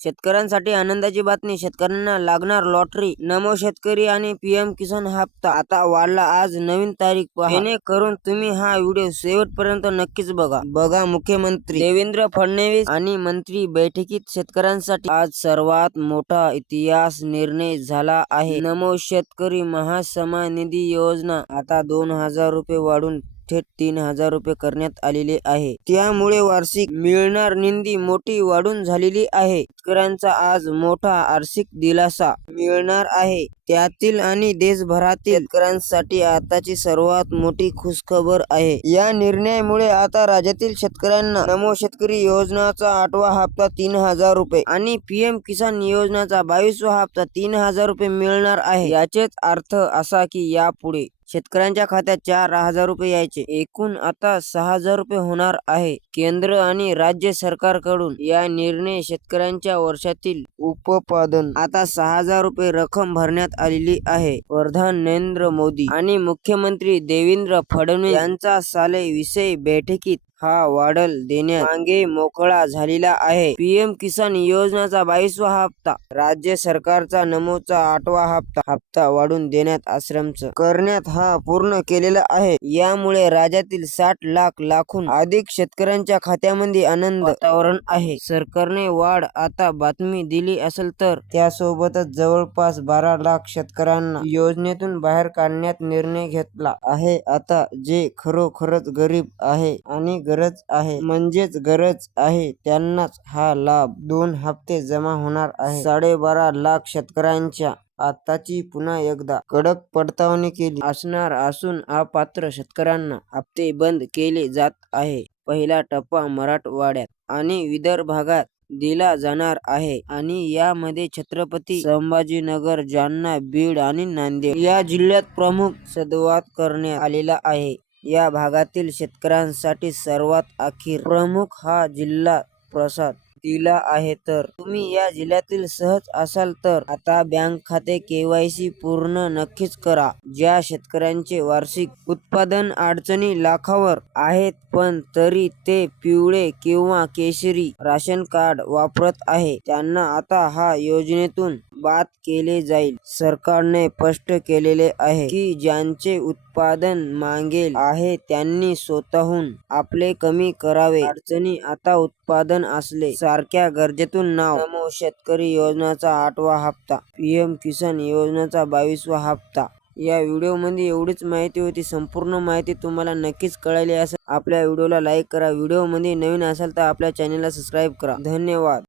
शेतकऱ्यांसाठी आनंदाची बातमी, शेतकऱ्यांना लागणार लॉटरी. नमो शेतकरी आणि पीएम किसान हप्ता आता वाढला. आज नवीन तारीख पहा, जेणेकरून तुम्ही हा व्हिडिओ शेवटपर्यंत नक्कीच बघा. मुख्यमंत्री देवेंद्र फडणवीस आणि मंत्री बैठकीत शेतकऱ्यांसाठी आज सर्वात मोठा इतिहास निर्णय झाला आहे. नमो शेतकरी महासन्मान निधी योजना आता 2,000 रुपये वाढून थेट 3,000 रुपये करण्यात आलेले आहे. त्यामुळे वार्षिक मिळणार निधी मोठी वाढून झालेली आहे. शेतकऱ्यांचा आज मोठा आर्थिक दिलासा मिळणार आहे. त्यातील आणि देशभरातील शेतकऱ्यांसाठी आताची सर्वात मोठी खुशखबर आहे. या निर्णयामुळे आता राज्यातील शेतकऱ्यांना नमो शेतकरी योजनाचा 8वा हप्ता 3,000 रुपये आणि पीएम किसान योजनाचा 22वा हप्ता 3,000 रुपये मिळणार आहे. याचेच अर्थ असा की यापुढे शेतकऱ्यांच्या खात्यात 4,000 रुपये यायचे एकूण आता 6,000 रुपये होणार आहे. केंद्र आणि राज्य सरकारकडून या निर्णय शेतकऱ्यांच्या वर्षातील उत्पादन आता 6,000 रुपये रक्कम भरण्यात आलेली आहे. प्रधान नरेंद्र मोदी आणि मुख्यमंत्री देवेंद्र फडणवीस यांचा साले विषय बैठकीत हा वाढल देण्या मागे मोकळा झालेला आहे. पीएम किसान योजनाचा 22वा हप्ता, राज्य सरकारचा नमोचा 8वा हप्ता वाढून देण्यात आश्रमच करण्यात हा पूर्ण केलेला आहे. यामुळे राज्यातील 60 लाखहून अधिक शेतकऱ्यांच्या खात्यामध्ये आनंद वातावरण आहे. सरकारने वाढ आता बातमी दिली असेल तर त्यासोबतच जवळपास 12 लाख शेतकऱ्यांना योजनेतून बाहेर काढण्यात निर्णय घेतला आहे. आता जे खरोखरच गरीब आहे आणि गरज आहे त्यांनाच हा लाभ 2 हप्ते जमा होणार आहे. 12.5 लाख शेतकऱ्यांच्या आताची पुन्हा एकदा कडक पडताळणी केली असणार असून अपात्र शेतकऱ्यांना हप्ते बंद केले जात आहे. पहिला टप्पा मराठवाड्यात आणि विदर्भ भागात दिला जाणार आहे आणि यामध्ये छत्रपती संभाजीनगर, जालना, बीड आणि नांदेड या जिल्ह्यात प्रमुख सदवात करण्यात आलेला आहे. या भागातील शेतकऱ्यांसाठी सर्वात अखेर प्रमुख हा जिल्हा प्रसाद दिला आहे. तर तुम्ही या जिल्ह्यातील सहज असाल तर आता बँक खाते KYC पूर्ण नक्कीच करा. ज्या शेतकऱ्यांचे वार्षिक उत्पादन अडचणी लाखावर आहेत पण तरी ते पिवळे किंवा केशरी राशन कार्ड वापरत आहे त्यांना आता हा योजनेतून बाद केले जाईल. सरकारने स्पष्ट केलेले आहे की ज्यांचे उत्पादन मागेल आहे त्यांनी स्वतःहून आपले कमी करावे. अडचणी आता उत्पादन असले सारख्या गरजेतून नाव नमो शेतकरी योजनाचा 8वा हप्ता, पीएम किसान योजनाचा 22वा हप्ता. या व्हिडिओमध्ये एवढीच माहिती होती. संपूर्ण माहिती तुम्हाला नक्कीच कळाली असेल. आपल्या व्हिडिओला लाईक करा. व्हिडिओमध्ये नवीन असाल तर आपल्या चॅनलला सबस्क्राईब करा. धन्यवाद.